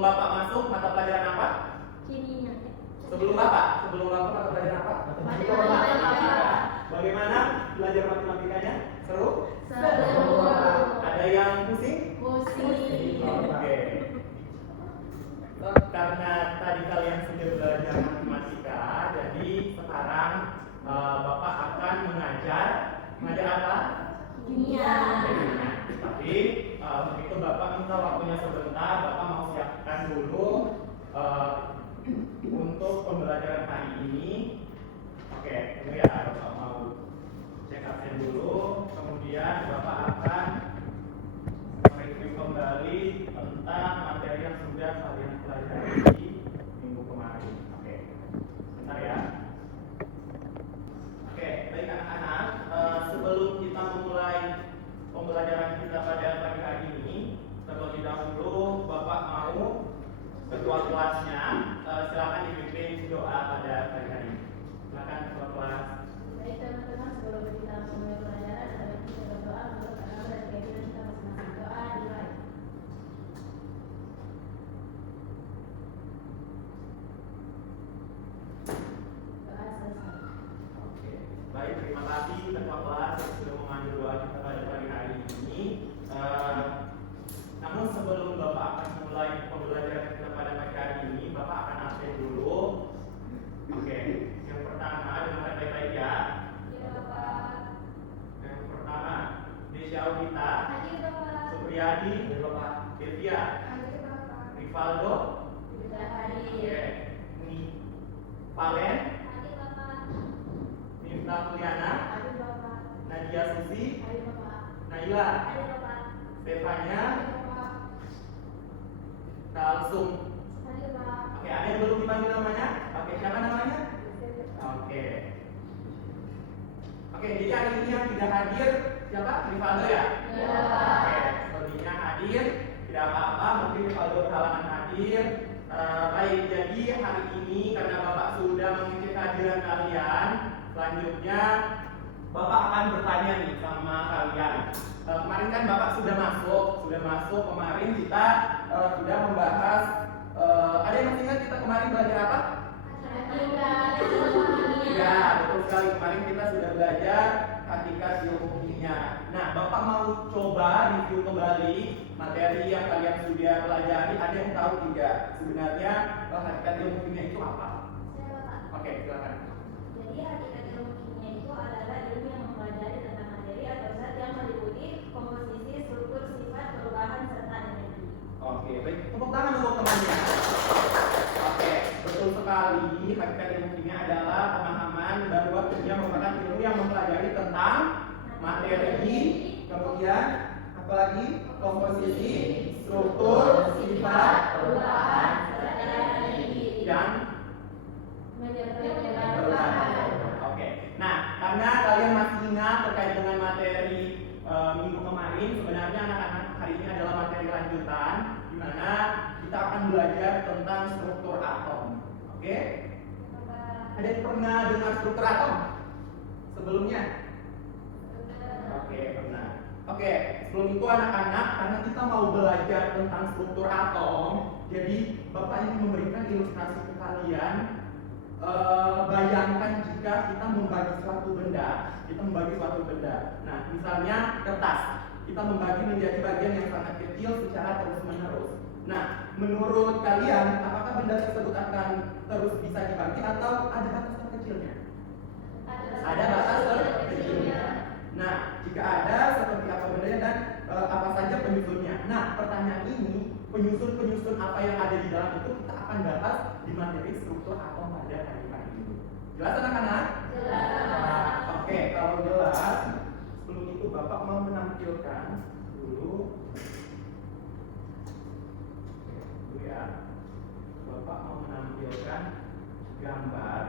Sebelum Bapak masuk mata pelajaran apa? Kimia. Sebelum Bapak mata pelajaran apa? Matematika. Bagaimana belajar matematikanya? Seru? Seru. Ada yang pusing? Pusing. Oke. Karena tadi kalian sudah belajar matematika, jadi sekarang Bapak akan mengajar apa? Kimia. Tapi begitu Bapak minta waktunya sebentar, Bapak mau siapkan dulu untuk pembelajaran hari ini. Oke, tunggu ya, Bapak mau cek absen dulu. Kemudian Bapak akan mereview kembali tentang materi yang sudah kalian pelajari di minggu kemarin. Oke, bentar ya. Oke, baik anak-anak, sebelum kita memulai pembelajaran kita pada pagi hari ini, terlebih dahulu Bapak mau ketua kelasnya silakan dipimpin doa pada pagi hari ini. Silakan ketua kelas. Baik teman-teman, sebelum kita mulai pelajaran, ada kita berdoa menurut agama dan keyakinan kita masing-masing. Doa dimulai. Doa selesai. Oke, baik, terima kasih ketua kelas yang sudah memandu doa kita pada pagi hari ini. Namun sebelum Bapak akan mulai pembelajaran kita pada pagi hari ini, Bapak akan absen dulu. Oke, yang pertama dengarkan baik-baik ya. Ya Bapak. Yang pertama, Desya Audita, Hadir Bapak. Supriyadi, Bapak, Devia, Hadir Bapak. Rivaldo, Sudah hadir. Oke, Valen, Hadir Bapak. Mifta Kuliana, Hadir Bapak. Nadia Susi, Hadir Bapak. Naila, Hadir Bapak. Stefania, Hadir Bapak. Kalsum. Hadir Bapak. Oke, ada yang belum dipanggil namanya? Oke, siapa namanya? Oke. Oke, jadi hari ini yang tidak hadir siapa? Rivaldo ya? Ya Bapak. Oke, sepertinya hadir. Tidak apa-apa, mungkin Rivaldo berhalangan hadir. Baik, jadi hari ini karena Bapak sudah mengisi kehadiran kalian, selanjutnya Bapak akan bertanya nih sama kalian. Kemarin kan Bapak sudah masuk kemarin kita sudah membahas. Ada yang masih ingat kita kemarin belajar apa? Ya, betul sekali. Kemarin kita sudah belajar hakikat ilmu kimia. Nah, Bapak mau coba review kembali materi yang kalian sudah pelajari. Ada yang tahu tidak sebenarnya hakikat ilmu kimia itu apa? Oke, silakan. Jadi hakikat ilmu kimia itu adalah ilmu yang mempelajari tentang materi atau zat yang meliputi komposisi, struktur, sifat, perubahan serta energi. Oke, baik. Tepuk tangan untuk temannya. Oke, betul sekali. Hakikat ilmu kimia adalah pemahaman bahwa kimia merupakan ilmu yang mempelajari tentang materi, kemudian apalagi komposisi, struktur, sifat, Perubahan serta energi. dan Perubahan. Oke. Nah, karena kalian masih ingat terkait dengan materi minggu kemarin, sebenarnya anak-anak hari ini adalah materi lanjutan di mana kita akan belajar tentang struktur atom. Oke? Ada yang pernah dengar struktur atom sebelumnya? Oke, pernah. Oke, sebelum itu anak-anak, karena kita mau belajar tentang struktur atom, jadi Bapak ingin memberikan ilustrasi ke kalian. Bayangkan jika kita membagi suatu benda. Nah, misalnya kertas, kita membagi menjadi bagian yang sangat kecil secara terus-menerus. Nah, menurut kalian, apakah benda tersebut akan terus bisa dibagi atau ada batas terkecilnya? Ada batas terkecilnya. Nah, jika ada, seperti apa bendanya dan apa saja penyusunnya. Nah, pertanyaan ini, penyusun apa yang ada di dalam itu kita akan bahas di materi struktur atom pada hari ini. Jelas anak-anak? Jelas. Oke, kalau jelas, sebelum itu Bapak mau menampilkan dulu. Ya. Bapak mau menampilkan gambar.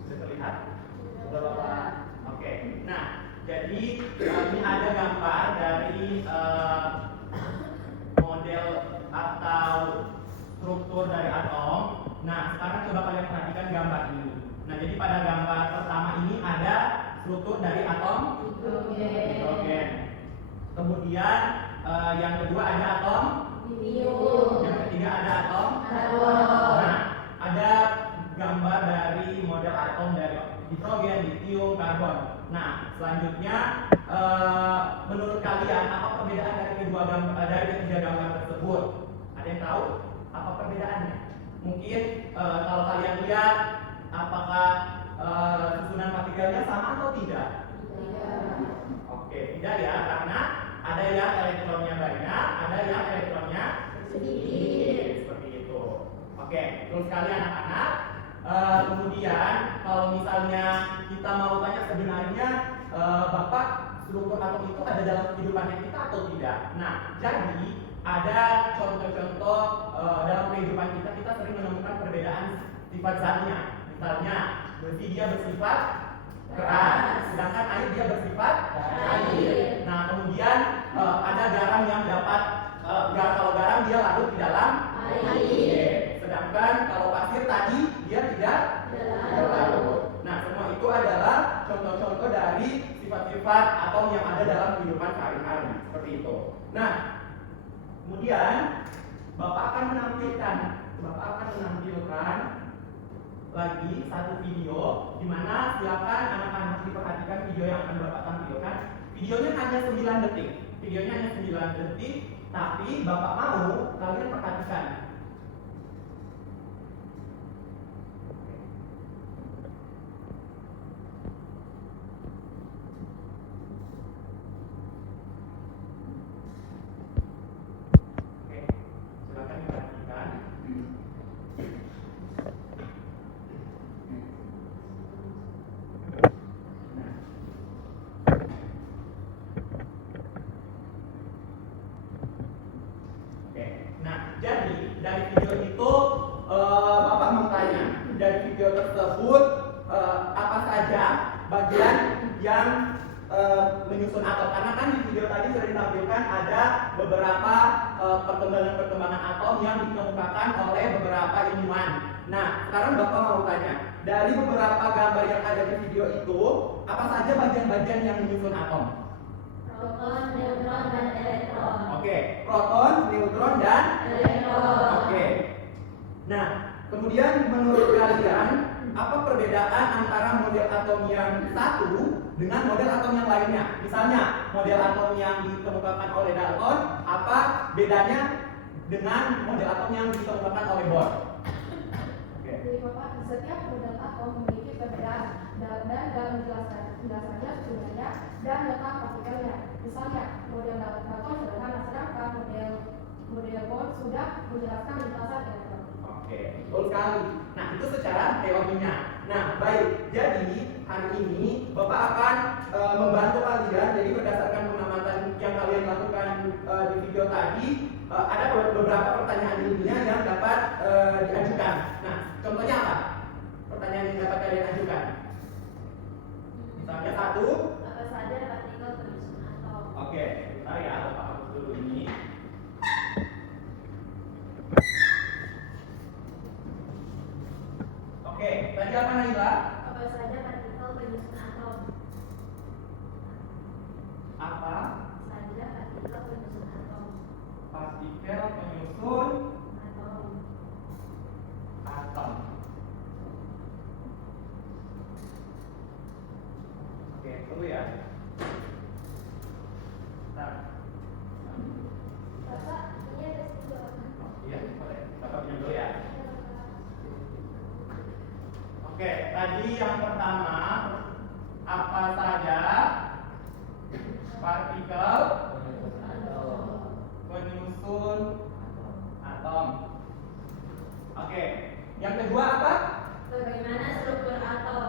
Sudah terlihat? Sudah Bapak. Oke. Nah, jadi ini ada gambar dari model atau struktur dari atom. Nah, sekarang coba kalian perhatikan gambar ini. Nah, jadi pada gambar pertama ini ada struktur dari atom hidrogen. Kemudian yang kedua ada atom Helium. Selanjutnya, menurut kalian apa perbedaan dari ketiga gambar tersebut? Ada yang tahu apa perbedaannya? Mungkin kalau kalian lihat, apakah susunan partikelnya sama atau tidak? Oke, tidak ya, karena ada yang elektronnya banyak, ada yang elektronnya sedikit, seperti itu. Oke, terus sekali anak-anak. Kemudian kalau misalnya kita mau tanya sebenarnya Bapak struktur atom itu ada dalam kehidupan kita atau tidak? Nah, jadi ada contoh-contoh dalam kehidupan kita sering menemukan perbedaan sifat zatnya. Misalnya besi dia bersifat keras, sedangkan air dia bersifat cair. Nah, kemudian ada garam yang dapat kalau garam dia larut di dalam air. Sedangkan kalau pasir tadi dia tidak larut. Nah, semua itu adalah contoh-contoh dari sifat-sifat atom yang ada dalam kehidupan sehari-hari, seperti itu. Nah, kemudian Bapak akan menampilkan lagi satu video di mana silakan anak-anak diperhatikan video yang akan Bapak tampilkan. Videonya hanya 9 detik. Tapi Bapak mau kalian perhatikan. Oke, silakan diperhatikan. Jadi dari video itu Bapak mau tanya, dari video tersebut apa saja bagian yang menyusun atom? Karena kan di video tadi sudah ditampilkan ada beberapa perkembangan atom yang dikemukakan oleh beberapa ilmuwan. Nah, sekarang Bapak mau tanya, dari beberapa gambar yang ada di video itu, apa saja bagian-bagian yang menyusun atom? Proton, neutron, dan elektron. Oke, proton, neutron, dan elektron. Oke. Nah, kemudian menurut kalian apa perbedaan antara model atom yang satu dengan model atom yang lainnya? Misalnya, model atom yang ditemukan oleh Dalton, apa bedanya dengan model atom yang ditemukan oleh Bohr? Oke. Jadi Bapak, setiap model atom memiliki perbedaan dan dalam penjelasannya sebenarnya dan letak partikelnya. Misalnya, model Dalton sederhana, sedangkan model Bohr sudah menjelaskan lintasan elektron. Oke, betul sekali. Nah, itu secara teorinya. Nah, baik. Jadi hari ini Bapak akan membantu kalian. Jadi berdasarkan pengamatan yang kalian lakukan di video tadi, ada beberapa pertanyaan ilmiah yang dapat diajukan. Nah, contohnya apa? Pertanyaan yang dapat kalian ajukan. Misalnya satu. Apa saja partikel penyusun atom? Oke, bentar ya, Bapak hapus dulu ini. Oke, tadi apa Naila? Apa saja partikel penyusun atom? Apa? Saja partikel penyusun atom. Partikel penyusun Atom. atom. Oke, tunggu ya. Bentar. Bapak, ini ada sebuah. Oh, iya, boleh. Bapak pinjam dulu ya. Oke, tadi yang pertama, apa saja partikel penyusun atom? Oke, yang kedua apa? Bagaimana struktur atom?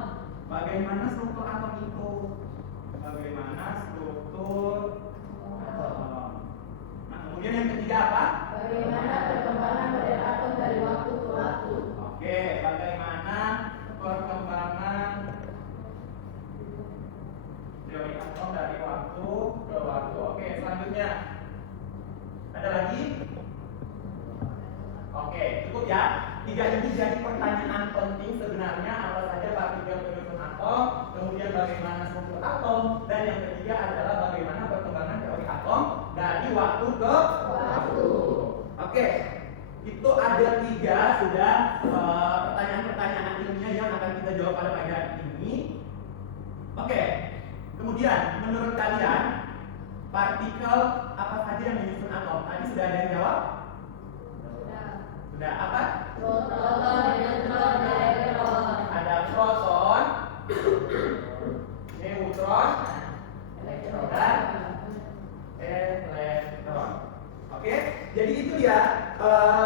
Bagaimana struktur atom itu? Bagaimana struktur atom? Nah, kemudian yang ketiga apa? Bagaimana perkembangan model atom dari waktu ke waktu? Oke, bagaimana perkembangan teori atom dari waktu ke waktu? Oke, selanjutnya ada lagi? Oke, cukup ya. Tiga ini jadi pertanyaan penting sebenarnya, apa saja partikel penyusun atom, kemudian bagaimana struktur atom, dan yang ketiga adalah bagaimana perkembangan teori atom dari waktu ke waktu. Oke, itu ada tiga sudah pertanyaan-pertanyaan ilmiah yang akan kita jawab pada pagi hari ini. Oke, Kemudian, menurut kalian, partikel apa saja yang menyusun atom? Tadi sudah ada yang jawab? Sudah apa? Proton, neutron, dan elektron. Ada proton, neutron, dan elektron. Oke, jadi itu dia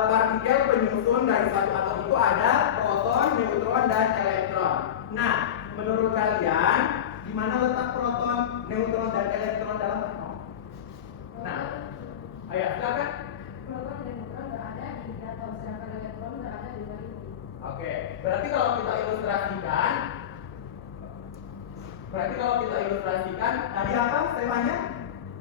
partikel penyusun dari satu atom itu ada proton, neutron, dan elektron. Nah, menurut kalian di mana letak proton, neutron, dan elektron dalam atom? Nah, ayo silakan. Proton dan neutron berada di atom, sedangkan elektron berada di luar itu. Oke, berarti kalau kita ilustrasikan, tadi apa temanya?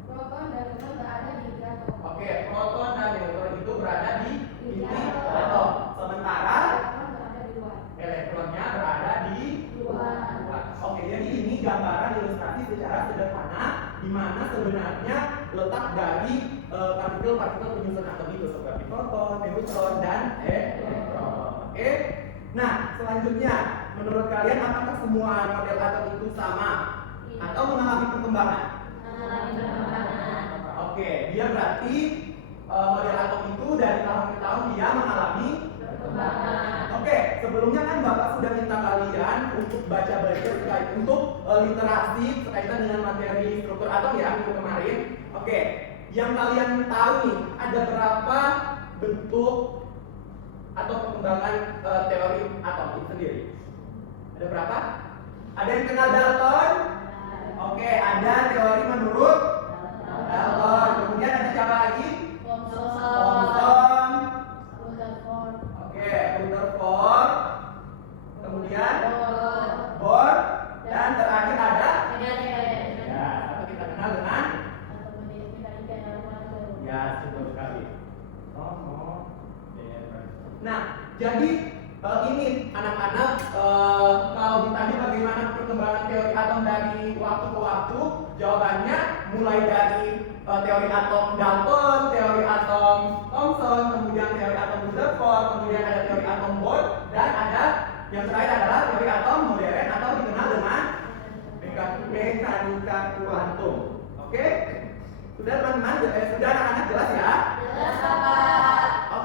Proton dan neutron berada di atom. Oke, proton dan neutron itu berada di inti atom, sementara Elektron berada di luar. elektronnya berada di Luar. luar. Oke, jadi ini gambaran ilustrasi secara sederhana di mana sebenarnya letak dari partikel-partikel penyusun atom itu seperti proton, neutron, dan elektron. Oke. Nah, selanjutnya, menurut kalian apakah semua model atom itu sama atau mengalami perkembangan? Mengalami perkembangan. Oke, dia berarti model atom itu dari tahun ke tahun dia mengalami Perkembangan. Oke, sebelumnya kan Bapak sudah minta kalian untuk baca-baca terkait untuk literasi berkaitan dengan materi struktur atom ya minggu kemarin. Oke, yang kalian tahu nih ada berapa bentuk atau perkembangan teori atom itu sendiri? Ada berapa? Ada yang kenal Dalton? Oke, ada teori menurut Dalton. Kemudian ada siapa lagi? Thomson. Oke, Rutherford. Kemudian Bohr dan terakhir ada ya, atau kita kenal dengan ya, betul sekali. Nah, jadi ini anak-anak kalau ditanya bagaimana perkembangan teori atom dari waktu ke waktu, jawabannya mulai dari teori atom Dalton, teori atom Thomson, kemudian teori atom Rutherford, kemudian ada teori atom Bohr, dan ada yang terakhir adalah teori atom modern atau dikenal dengan mekanika kuantum. Oke? Sudah teman-teman? Sudah anak-anak jelas ya?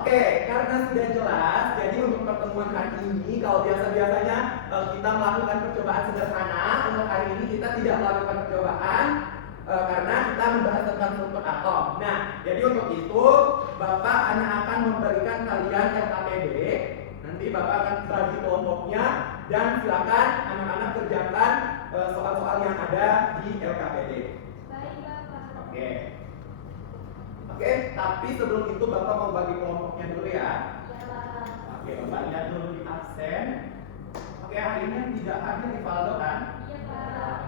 Oke, karena sudah jelas, jadi untuk pertemuan hari ini, kalau biasa-biasanya kita melakukan percobaan sederhana, untuk hari ini kita tidak melakukan percobaan karena kita membahas tentang struktur atom. Nah, jadi untuk itu, Bapak hanya akan memberikan kalian LKPD. Nanti Bapak akan bagi kelompoknya dan silakan anak-anak kerjakan soal-soal yang ada di LKPD. Oke. Oke, tapi sebelum itu Bapak mau bagi kelompoknya dulu ya. Oke, Bapak lihat dulu di absen. Oke, hari ini tidak ada di Valdo kan?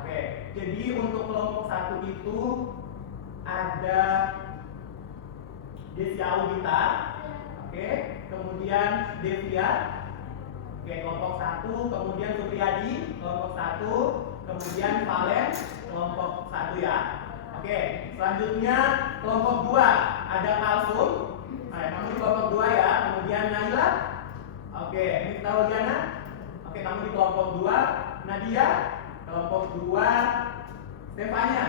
Oke, jadi untuk kelompok satu itu ada Desia Audita. Oke, kemudian Devia. Oke, kelompok satu, kemudian Supriyadi, kelompok satu, kemudian Valen, kelompok satu ya. Oke, selanjutnya kelompok 2 ada Kalsum. Nah, kamu di kelompok 2 ya. Kemudian Naila. Oke, Mifta Uljana. Oke, kamu di kelompok 2. Nadia, kelompok 2. Stefania.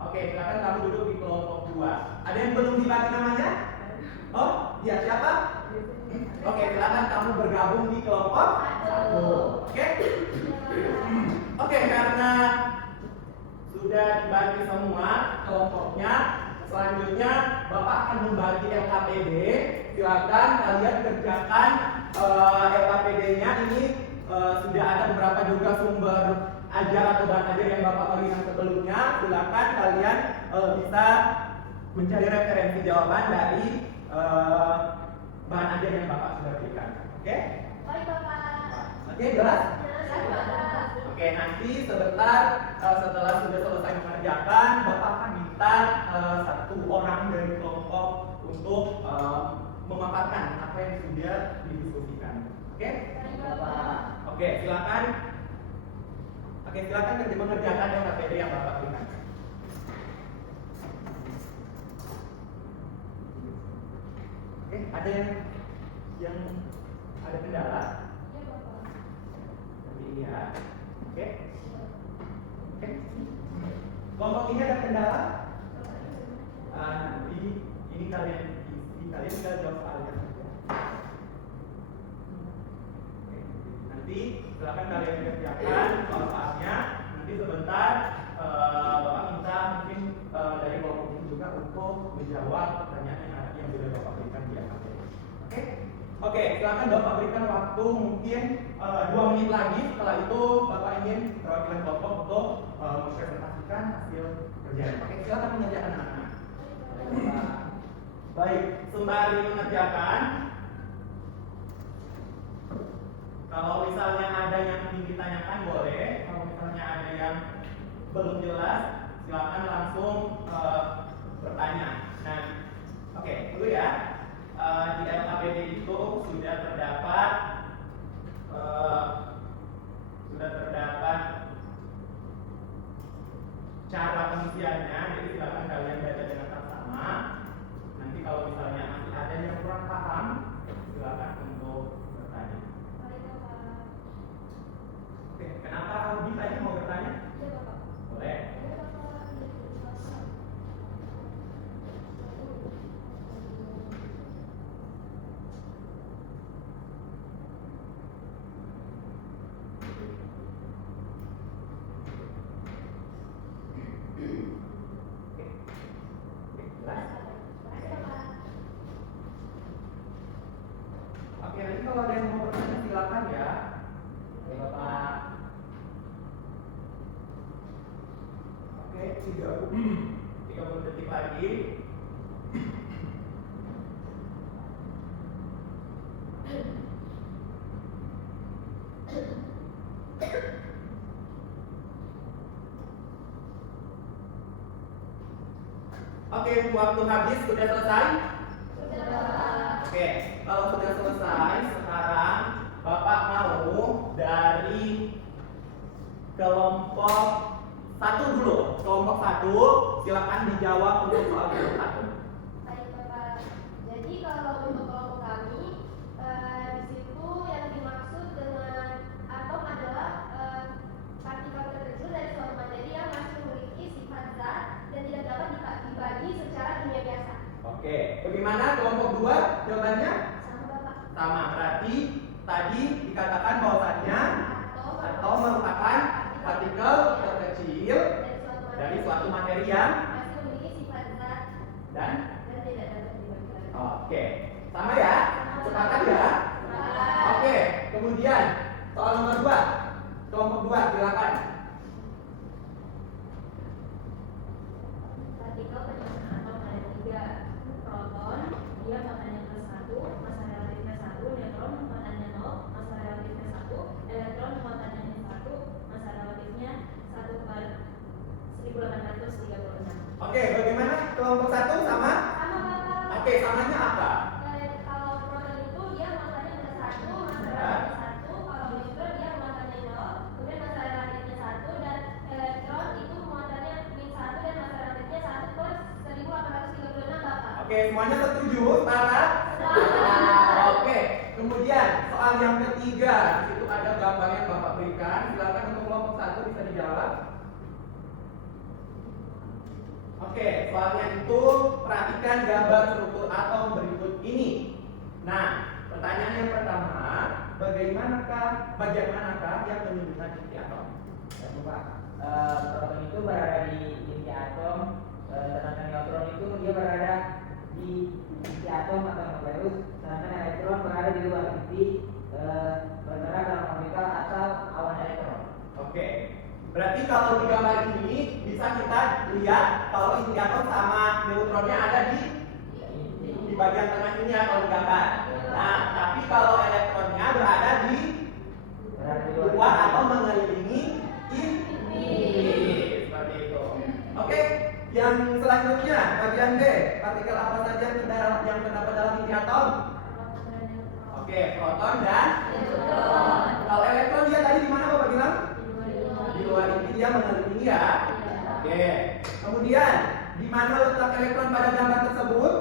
Oke, silakan kamu duduk di kelompok 2. Ada yang belum dibagi namanya? Oh, iya siapa? Oke, silakan kamu bergabung di kelompok 1. Oke? Oke, karena sudah dibagi semua kelompoknya, selanjutnya Bapak akan membagi LKPD. Silakan kalian kerjakan LKPD-nya. Ini sudah ada beberapa juga sumber ajar atau bahan ajar yang Bapak berikan sebelumnya. Silakan kalian bisa mencari referensi jawaban dari bahan ajar yang Bapak sudah berikan. Oke? Oke, jelas? Oke, nanti sebentar setelah sudah selesai mengerjakan, Bapak akan minta satu orang dari kelompok untuk memaparkan apa yang sudah didiskusikan. Oke? Oke, silakan. Oke, silakan mengerjakan LKPD yang Bapak berikan. Oke, ada yang ada kendala? Ini ya. Oke. Oke. Kelompok ini ada kendala? Nanti ini kalian tinggal jawab soalnya saja. Oke. Nanti silakan kalian kerjakan soalnya. Nanti sebentar Bapak minta mungkin dari kelompok ini juga untuk menjawab pertanyaan yang sudah Bapak berikan di AKP. Oke? Oke, silakan Bapak berikan waktu mungkin 2 menit lagi. Setelah itu Bapak ingin perwakilan kelompok untuk mempresentasikan hasil kerjaan. Oke, silakan mengerjakan anak-anak. Baik, sembari mengerjakan, kalau misalnya ada yang ingin ditanyakan boleh. Kalau misalnya ada yang belum jelas, silakan langsung bertanya. Nah, oke, dulu ya. Di LKPD itu sudah terdapat cara pengisiannya, jadi silakan kalian baca dengan seksama. Nanti kalau misalnya masih ada yang kurang paham, silakan untuk bertanya. Oke, kenapa Audi tadi mau bertanya? Boleh. Oke, nanti kalau ada yang mau bertanya silakan ya. Oke, Bapak. Oke, 30 detik lagi. Oke, waktu habis, sudah selesai? Oke, kalau sudah selesai, sekarang Bapak mau dari kelompok 1 dulu. Kelompok 1, silakan dijawab untuk soal kelompok 1. Baik Bapak. Jadi kalau untuk kelompok kami, di situ yang dimaksud dengan atom adalah partikel terkecil dari suatu materi yang masih memiliki sifat zat dan tidak dapat dibagi secara kimia biasa. Oke, bagaimana kelompok 2 jawabannya? Sama Bapak. Sama, berarti tadi dikatakan bahwasannya atom merupakan partikel terkecil dari suatu materi yang masih memiliki sifat zat dan tidak dapat dibagi lagi. oke, sama ya? Sepakat ya? Oke, kemudian soal nomor 2. Kelompok 2, silakan. Partikel penyusunan atom ada 3. Proton, dia masanya +1, massa relatifnya 1. Neutron, masanya 0, massa relatifnya 1. Elektron, masanya 1, massa relatifnya 1/1836. Oke, bagaimana kelompok 1 sama? Sama Bapak. Oke, samanya apa? Kalau proton itu dia masanya +1, massa relatifnya 1. Kalau neutron dia masanya 0, kemudian massa relatifnya 1. Dan elektron itu muatannya -1 dan massa relatifnya 1/1836 Bapak. Oke, semuanya setuju? Sepakat? Oke, kemudian soal yang ketiga, di situ ada gambar yang Bapak berikan. Silakan untuk kelompok 1 bisa dijawab. Oke, soalnya itu perhatikan gambar struktur atom berikut ini. Nah, pertanyaan yang pertama, bagian manakah yang menunjukkan inti atom? Ya, Pak. Proton itu berada di inti atom, sedangkan neutron itu dia berada di inti atom atau nukleus, sedangkan elektron berada di luar inti, bergerak dalam orbital asal awan elektron. Oke, berarti kalau di gambar ini bisa kita lihat kalau inti atom sama neutronnya ada di bagian tengah ini ya kalau di gambar. Nah, tapi kalau elektronnya berada di luar atau mengelilingi inti. Seperti itu. Oke, yang selanjutnya bagian B, partikel apa saja yang terdapat dalam inti atom? Oke, proton dan neutron. Kalau elektron dia tadi di mana Bapak bilang? Di luar inti, dia mengelilingi ya. Oke. Kemudian di mana letak elektron pada gambar tersebut?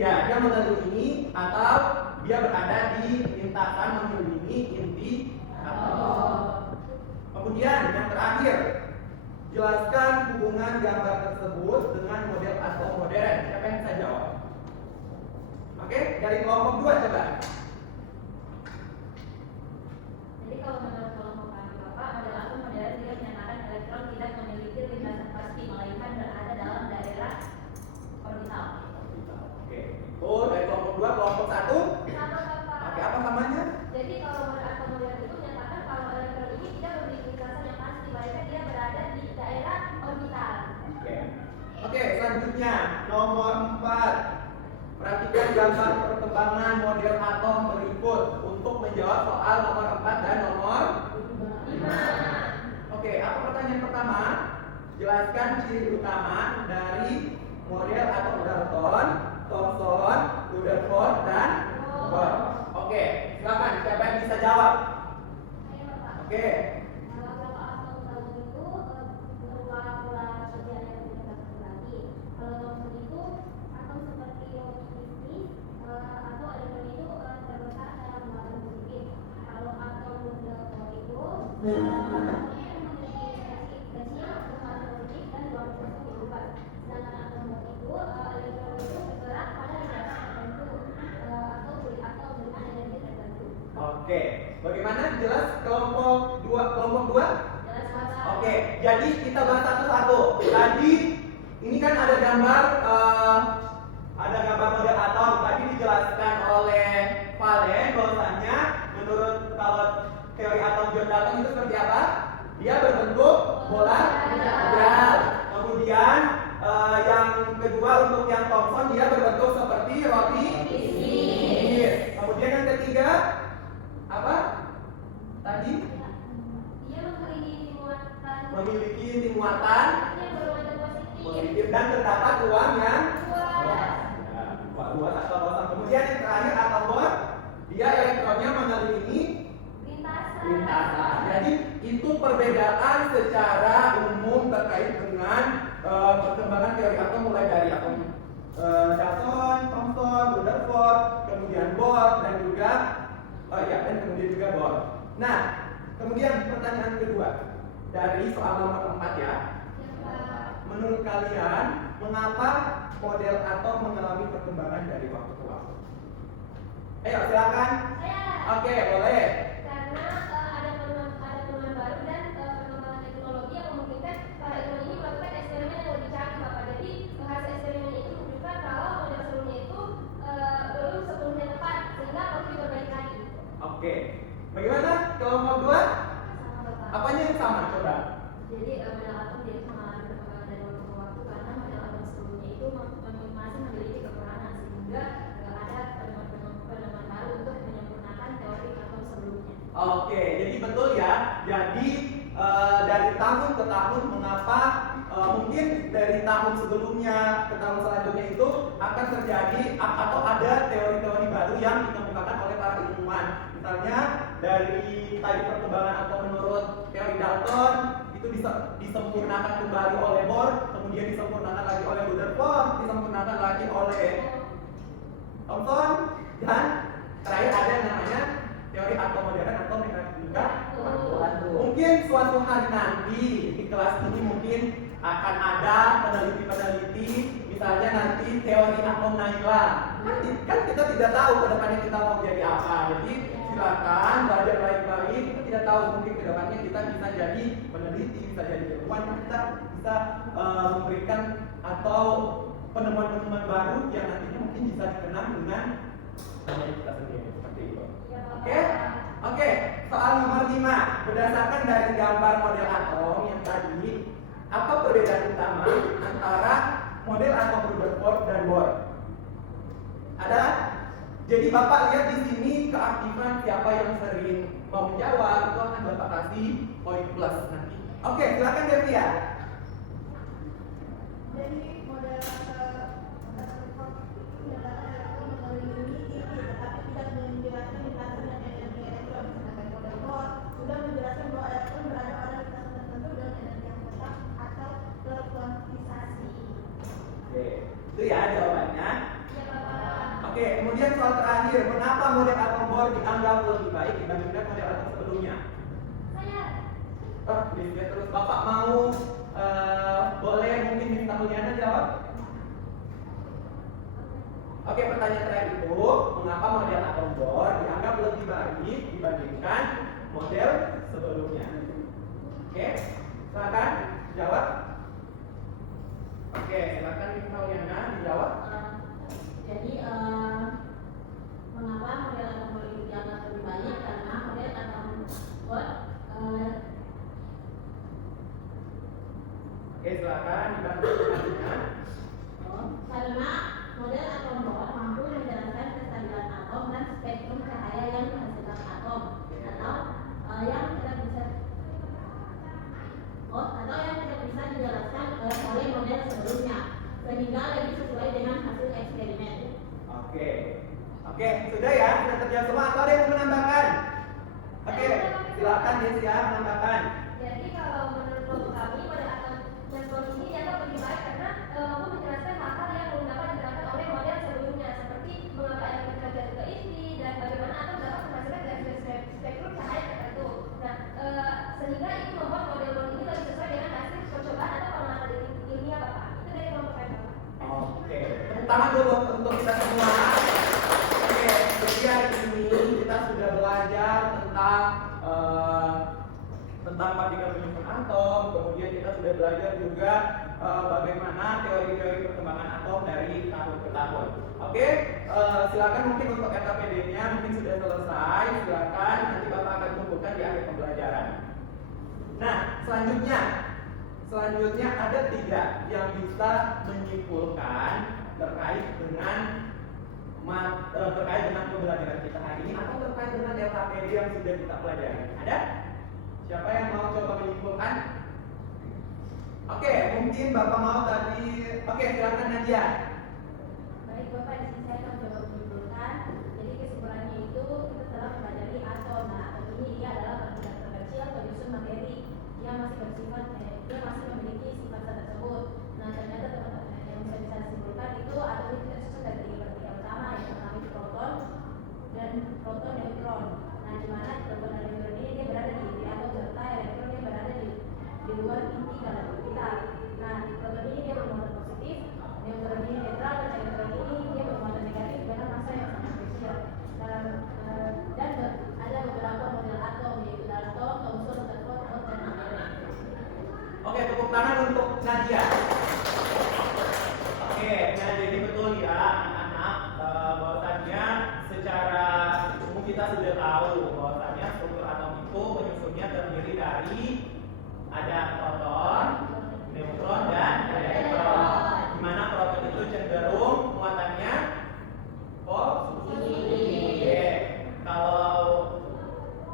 Ya, dia mengelilingi atau dia berada di lintasan mengelilingi inti atom. Kemudian yang terakhir, jelaskan hubungan gambar tersebut dengan model atom modern. Siapa yang bisa jawab? Oke, dari kelompok 2 coba. Jadi kalau menurut kelompok kami Bapak, model atom modern dia menyatakan elektron tidak memiliki lintasan pasti, melainkan berada dalam daerah orbital. Oke, oh dari kelompok 2, kelompok 1. Sama Bapak. Oke, apa namanya? Jadi kalau model atom modern itu menyatakan kalau elektron ini tidak memiliki lintasan yang pasti, melainkan dia berada di daerah orbital. Oke, selanjutnya nomor 4. Perhatikan gambar perkembangan model atom berikut untuk menjawab soal nomor 4 dan nomor 5. Oke, apa pertanyaan pertama? Jelaskan ciri utama dari model atom Dalton, Thomson, Rutherford, dan Bohr. Oke, silakan siapa yang bisa jawab? Ayo Bapak. Oke. Kalau atom Dalton itu berupa pola kerja yang tidak berarti. Kalau Thomson itu atom seperti roti bisnis atau elektron itu terletak dalam ruangan positif. Kalau atom Rutherford itu atomnya memiliki kecil, ruangan positif dan ruangan kosong bebas. Sedangkan atom Bohr itu elektron itu bergerak pada lintasan tertentu atau dengan energi tertentu. Oke, bagaimana jelas kelompok 2? Kelompok 2? Jelas Bapak? Oke, jadi kita bahas satu-satu. Tadi ini kan ada gambar model atom. Tadi dijelaskan oleh Valen bahwasanya menurut kalau teori atom John Dalton itu seperti apa? Dia berbentuk bola radial. Kemudian yang kedua untuk yang Thomson dia berbentuk seperti roti bisnis. Kemudian yang ketiga apa? Tadi Dia memiliki inti muatan yang berwarna positif. positif dan terdapat ruang yang Dua. kosong. Kemudian yang terakhir atom Bohr, dia elektronnya mengelilingi lintasan. Jadi itu perbedaan secara umum terkait dengan perkembangan teori atom mulai dari atom Dalton, Thomson, Rutherford, kemudian Bohr dan juga kemudian juga Bohr. Nah, kemudian pertanyaan kedua dari soal nomor 4 ya. Menurut kalian, mengapa model atom mengalami perkembangan dari waktu ke waktu? Ayo silakan. Oke, boleh. Karena ada penemuan baru dan perkembangan teknologi yang memungkinkan para ilmuwan ini melakukan eksperimen yang lebih canggih Bapak. Jadi hasil eksperimen itu menunjukkan kalau model sebelumnya itu belum sepenuhnya tepat sehingga perlu diperbaiki lagi. Oke. Bagaimana kelompok 2? Sama Bapak. Apanya yang sama? Coba. Jadi model atom jadi mengalami perkembangan dari waktu ke waktu karena model atom sebelumnya itu masih memiliki kekurangan sehingga ada penemuan baru untuk menyempurnakan teori atom sebelumnya. Oke, jadi betul ya. Jadi dari tahun ke tahun mengapa mungkin dari tahun sebelumnya ke tahun selanjutnya itu akan terjadi atau ada teori-teori baru yang ditemukan oleh para ilmuwan. Misalnya dari tadi perkembangan atau menurut teori Dalton itu disempurnakan kembali oleh Bohr, kemudian disempurnakan lagi oleh Rutherford, disempurnakan lagi oleh Thomson, dan terakhir ada yang namanya teori atom modern atau mekanika kuantum. Mungkin suatu hari nanti di kelas ini mungkin akan ada peneliti-peneliti, misalnya nanti teori atom Naila. Kan kita tidak tahu ke depannya kita mau jadi apa. Jadi silakan belajar baik-baik. Kita tidak tahu mungkin ke depannya kita bisa jadi peneliti, bisa jadi ilmuwan, kita bisa memberikan atau penemuan-penemuan baru yang nantinya mungkin bisa dikenal dengan nama kita sendiri seperti itu. Oke, soal nomor 5. Berdasarkan dari gambar model atom yang tadi, apa perbedaan utama antara model atom Rutherford dan Bohr? Ada? Jadi Bapak lihat di sini keaktifan siapa yang sering mau menjawab itu akan Bapak kasih poin plus nanti. Oke, silakan Devia. Jadi model Rutherford itu menyatakan elektron mengelilingi inti tetapi tidak menjelaskan lintasan dan energi elektron. Sedangkan model Bohr sudah menjelaskan bahwa elektron berada pada lintasan tertentu dengan energi yang tetap atau terkuantisasi. Oke, itu ya jawabannya. Iya Bapak. Oke, kemudian soal terakhir, mengapa model atom Bohr dianggap lebih baik dibandingkan model atom sebelumnya? Saya Listnya terus. Bapak mau boleh mungkin minta Mulyana jawab? Oke, pertanyaan terakhir itu, mengapa model atom bor dianggap lebih baik dibandingkan model sebelumnya? Oke, silakan jawab. Oke, silakan minta Mulyana dijawab. Jadi mengapa model atom bor itu dianggap lebih baik? Karena model atom bor Oke, silakan dibantu pertanyaannya. karena model atom bor mampu menjelaskan kestabilan atom dan spektrum cahaya yang menghasilkan atom atau yang tidak bisa dijelaskan oleh model sebelumnya sehingga lebih sesuai dengan hasil eksperimen. Oke, sudah ya, sudah terjawab semua atau ada yang mau menambahkan? Oke, silakan Desia menambahkan. Jadi kalau menurut kelompok kami pada atom neutron ini dianggap lebih baik karena mampu menjelaskan hal-hal yang belum dapat diterangkan oleh model sebelumnya, seperti mengapa elemen terjadi keisi dan bagaimana atom dapat menghasilkan dari spektrum cahaya tertentu. Nah, sehingga itu membuat model ini lebih sesuai dengan hasil percobaan atau pengamatan ilmiah Bapak. Itu dari kelompok kami Bapak. Oke, tepuk tangan dulu untuk kita semua. Oke, jadi hari ini kita sudah belajar tentang partikel penyusun atom, kemudian kita sudah belajar juga bagaimana teori-teori perkembangan atom dari tahun ke tahun. Oke, silakan mungkin untuk RKPD-nya mungkin sudah selesai. Silakan nanti Bapak akan kumpulkan di akhir pembelajaran. Nah, selanjutnya ada 3 yang bisa menyimpulkan terkait dengan pembelajaran kita hari ini atau terkait dengan LKPD yang sudah kita pelajari. Ada? Siapa yang mau coba menyimpulkan? Oke, mungkin Bapak mau tadi. Oke, silakan Nadia. Baik Bapak, di sini saya akan coba menyimpulkan. Jadi kesimpulannya itu kita telah mempelajari atom. Nah, atom ini dia adalah partikel terkecil penyusun materi yang dia masih memiliki sifat tersebut. Nah, ternyata teman-teman yang bisa disimpulkan itu atom itu tersusun dari 3 partikel utama, yang pertama itu proton dan proton neutron. Nah, di mana proton dan neutron ini dia berada di inti atom serta elektron dia berada di luar inti dalam orbital. Nah, proton ini dia bermuatan positif, neutron ini netral, dan elektron ini dia bermuatan negatif dengan massa yang sangat kecil. Dan ada beberapa model atom yaitu Dalton, Thomson, Rutherford, dan Mendeleev. Oke, tepuk tangan untuk Nadia. Oke, nah jadi betul ya anak-anak, bahwasannya secara umum kita sudah tahu bahwasannya struktur atom itu penyusunnya terdiri dari ada proton, neutron, dan elektron. Di mana proton itu cenderung muatannya positif. Oke, kalau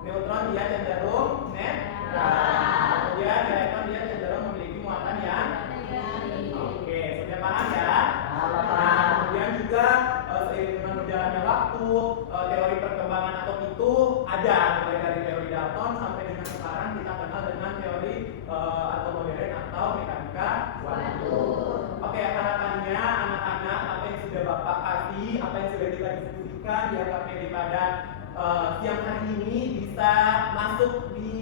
neutron dia cenderung netral. Kemudian elektron dia cenderung memiliki muatan yang oke, sudah paham ya? Nah, kemudian juga seiring dengan berjalannya waktu, teori perkembangan atom itu ada mulai dari teori Dalton sampai dengan sekarang kita kenal dengan teori atom modern atau mekanika kuantum. Oke, harapannya anak-anak apa yang sudah Bapak kasih, apa yang sudah kita diskusikan di RKPD pada siang hari ini bisa masuk di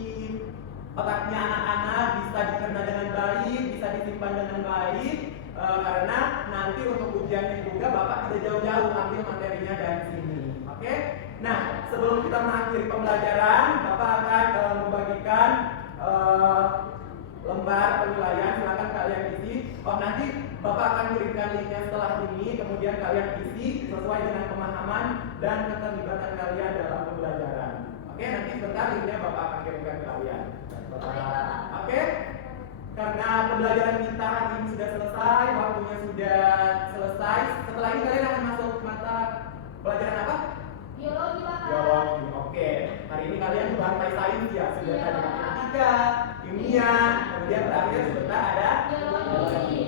otaknya anak-anak, bisa dicerna dengan baik, bisa disimpan dengan baik, karena nanti untuk ujiannya juga Bapak tidak jauh-jauh ambil materinya dari sini. Oke? Nah, sebelum kita mengakhiri pembelajaran, Bapak akan membagikan lembar penilaian. Silakan kalian isi. Nanti Bapak akan kirimkan linknya setelah ini, kemudian kalian isi sesuai dengan pemahaman dan keterlibatan kalian dalam pembelajaran. Oke, nanti sebentar linknya Bapak akan kirimkan ke kalian. Oke? Karena pembelajaran kita hari ini sudah selesai, waktunya sudah selesai. Setelah ini kalian akan masuk mata pelajaran apa? Biologi Bapak. Biologi. Oke. Hari ini kalian bantai sains ya, sudah Iya. ada matematika, kimia, kemudian terakhir sebentar ada Biologi.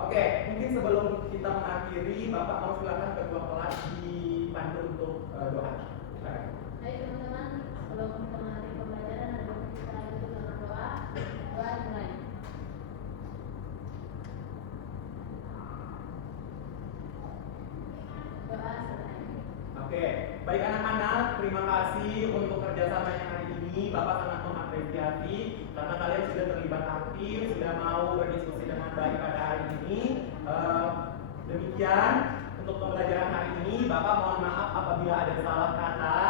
Oke, mungkin sebelum kita mengakhiri, Bapak mau silakan ketua kelas dipandu untuk doa. Silakan. Baik teman-teman, sebelum kita mengakhiri pembelajaran ada kita tutup dengan doa. Doa dimulai. Doa selesai. Oke, baik anak-anak, terima kasih untuk kerjasamanya hari ini. Bapak sangat menghargai apresiasi karena kalian sudah terlibat aktif, sudah mau berdiskusi dengan baik pada hari ini. Demikian untuk pembelajaran hari ini. Bapak mohon maaf apabila ada salah kata.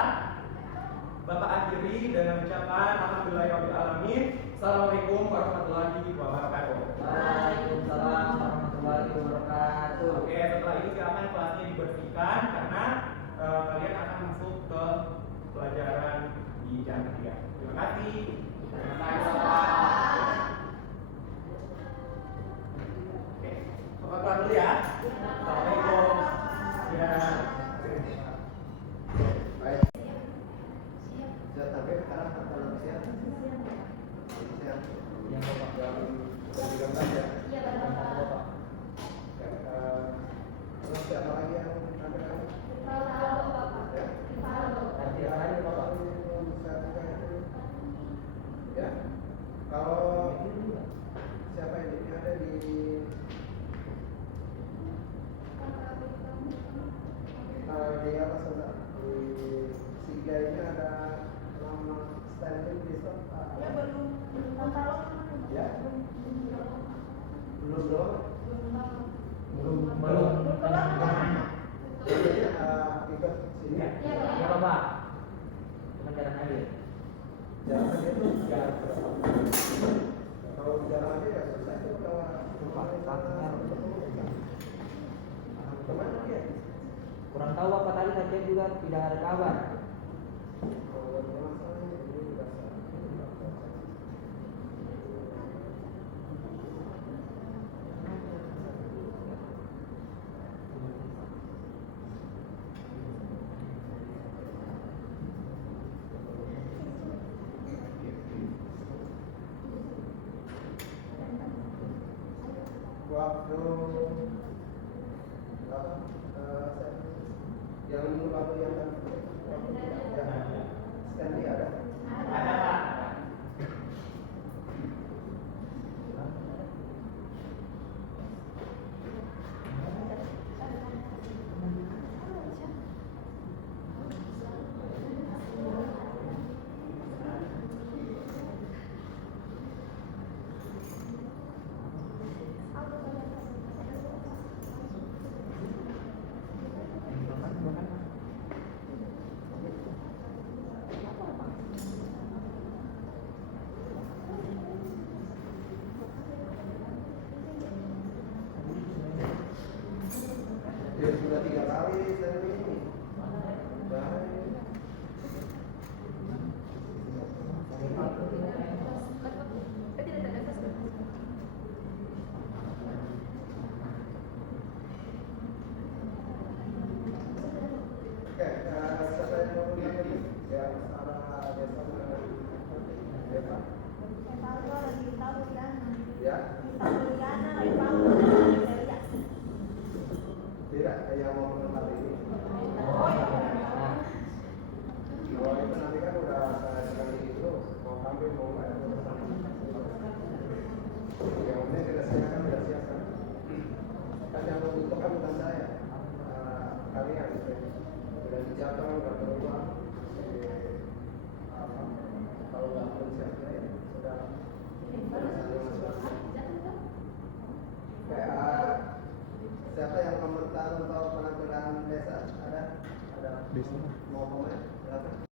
Bapak akhiri dengan ucapan alhamdulillahirobbilalamin. Assalamualaikum warahmatullahi wabarakatuh. Waalaikumsalam warahmatullahi wabarakatuh. Oke, setelah ini silakan kelasnya dibersihkan karena kalian akan masuk ke pelajaran di jam 3. Terima kasih. Terima kasih Bapak. Oke, Bapak keluar dulu ya. Assalamualaikum. Ya. Baik. Sudah sampai sekarang kalau siap. Siap. Yang Bapak Yang 13 ya. Iya, Bapak. Ya, terus siapa lagi yang ada? Halo, Bapak. Ya. Halo. nanti apa lagi Bapak? Ya. Kalau siapa ini? Ini ada di apa saudara? Di Siga ini ada nama Stanley Bishop. Ya belum tahu. Ya. Belum dong. Belum. Jadi ikut sini. Ya Bapak. Cuma jalan aja. Jalan aja itu jalan berapa? Kalau jalan aja ya selesai itu kemana dia? Kurang tahu Bapak, tadi saya cek juga tidak ada kabar. Kalau masalahnya ini udah waktu yang minggu lalu yang ya, Stanley ada. Ada Pak. Dia sudah 3 kali Stanley ini. Baik. Oke, siapa yang mau bilang ini? Ya, masalah desa Desa. Ya, tidak yang mau mengenal ini. Kalau itu nanti kan udah saya sekali itu mau tampil mau nggak ya urusan. Yang penting kita siapkan sudah siapkan. Kan yang membutuhkan bukan saya, kalian sudah dicatat udah berubah. Kalau nggak pun siapkan ya sudah.